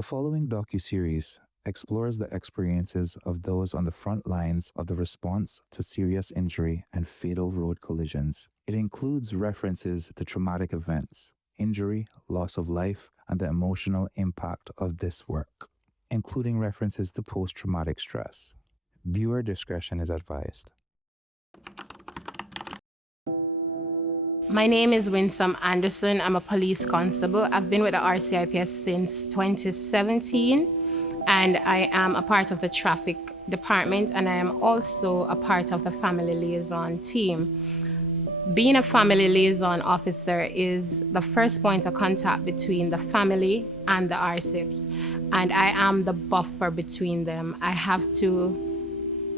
The following docuseries explores the experiences of those on the front lines of the response to serious injury and fatal road collisions. It includes references to traumatic events, injury, loss of life, and the emotional impact of this work, including references to post-traumatic stress. Viewer discretion is advised. My name is Winsome Anderson. I'm a police constable. I've been with the RCIPS since 2017, and I am a part of the traffic department, and I am also a part of the family liaison team. Being a family liaison officer is the first point of contact between the family and the RCIPS, and I am the buffer between them. I have to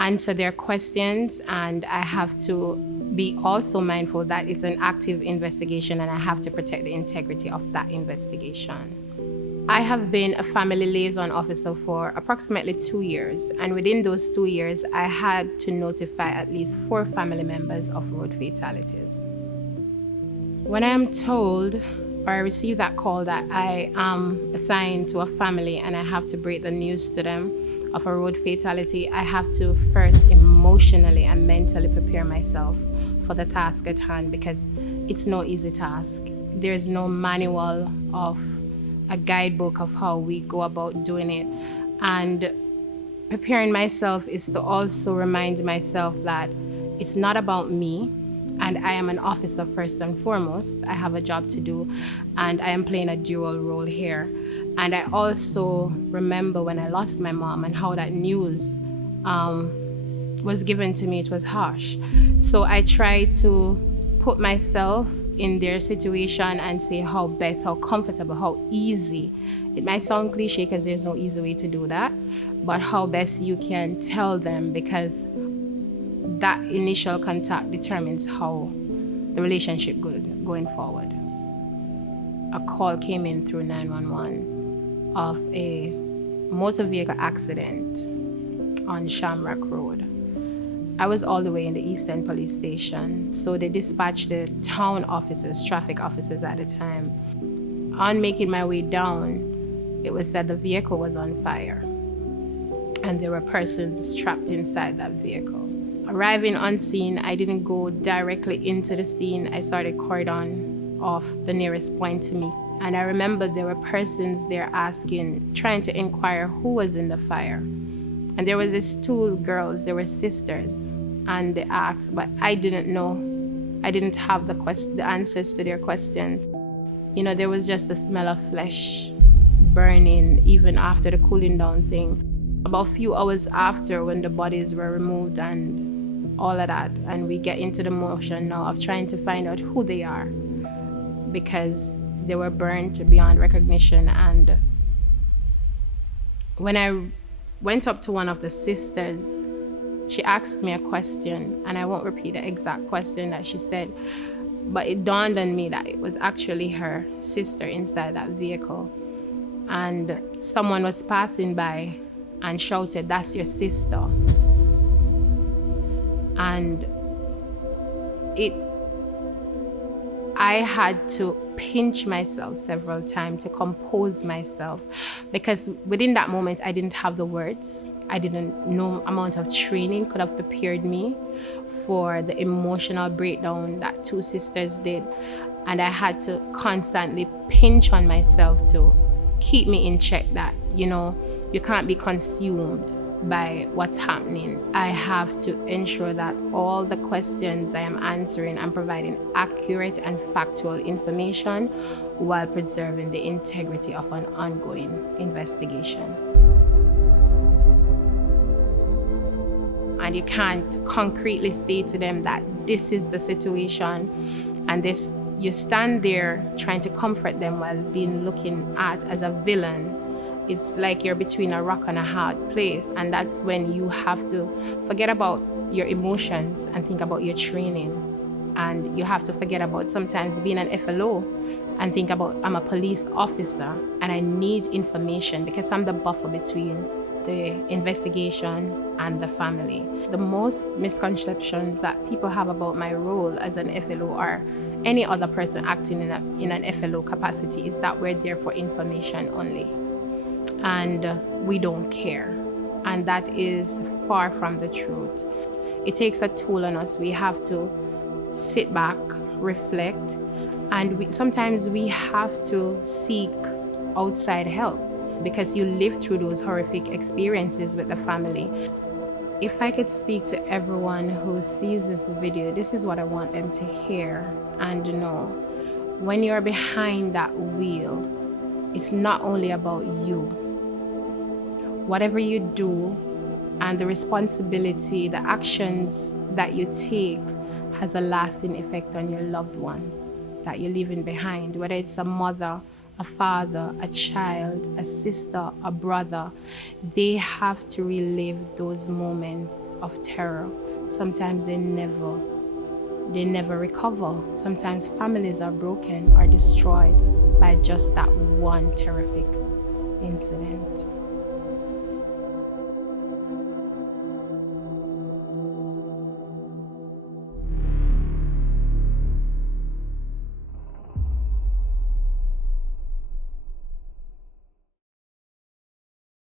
answer their questions, and I have to be also mindful that it's an active investigation and I have to protect the integrity of that investigation. I have been a family liaison officer for approximately 2 years, and within those 2 years, I had to notify at least 4 family members of road fatalities. When I am told or I receive that call that I am assigned to a family and I have to break the news to them of a road fatality, I have to first emotionally and mentally prepare myself for the task at hand, because it's no easy task. There's no manual of a guidebook of how we go about doing it. And preparing myself is to also remind myself that it's not about me, and I am an officer first and foremost. I have a job to do, and I am playing a dual role here. And I also remember when I lost my mom and how that news was given to me. It was harsh. So I try to put myself in their situation and say how best, how comfortable, how easy. It might sound cliche because there's no easy way to do that, but how best you can tell them, because that initial contact determines how the relationship goes going forward. A call came in through 911 of a motor vehicle accident on Shamrock Road. I was all the way in the Eastern Police Station, so they dispatched the town officers, traffic officers at the time. On making my way down, it was that the vehicle was on fire, and there were persons trapped inside that vehicle. Arriving on scene, I didn't go directly into the scene. I started cordon off the nearest point to me. And I remember there were persons there trying to inquire who was in the fire. And there was these 2 girls, they were sisters, and they asked, but I didn't know. I didn't have the answers to their questions. You know, there was just the smell of flesh burning even after the cooling down thing. About a few hours after, when the bodies were removed and all of that, and we get into the motion now of trying to find out who they are, because they were burnt beyond recognition. And when I went up to one of the sisters, she asked me a question, and I won't repeat the exact question that she said, but it dawned on me that it was actually her sister inside that vehicle. And someone was passing by and shouted, "That's your sister." And I had to pinch myself several times to compose myself, because within that moment, I didn't have the words. I didn't know amount of training could have prepared me for the emotional breakdown that 2 sisters did. And I had to constantly pinch on myself to keep me in check that, you know, you can't be consumed by what's happening. I have to ensure that all the questions I am answering, I'm providing accurate and factual information while preserving the integrity of an ongoing investigation. And you can't concretely say to them that this is the situation, and this, you stand there trying to comfort them while being looking at as a villain. It's like you're between a rock and a hard place, and that's when you have to forget about your emotions and think about your training. And you have to forget about sometimes being an FLO and think about, I'm a police officer and I need information, because I'm the buffer between the investigation and the family. The most misconceptions that people have about my role as an FLO or any other person acting in an FLO capacity is that we're there for information only. and we don't care. And that is far from the truth. It takes a toll on us. We have to sit back, reflect, and sometimes we have to seek outside help because you live through those horrific experiences with the family. If I could speak to everyone who sees this video, this is what I want them to hear and know. When you're behind that wheel, it's not only about you. Whatever you do and the responsibility, the actions that you take has a lasting effect on your loved ones that you're leaving behind, whether it's a mother, a father, a child, a sister, a brother. They have to relive those moments of terror. Sometimes they never recover. Sometimes families are broken or destroyed by just that one terrific incident.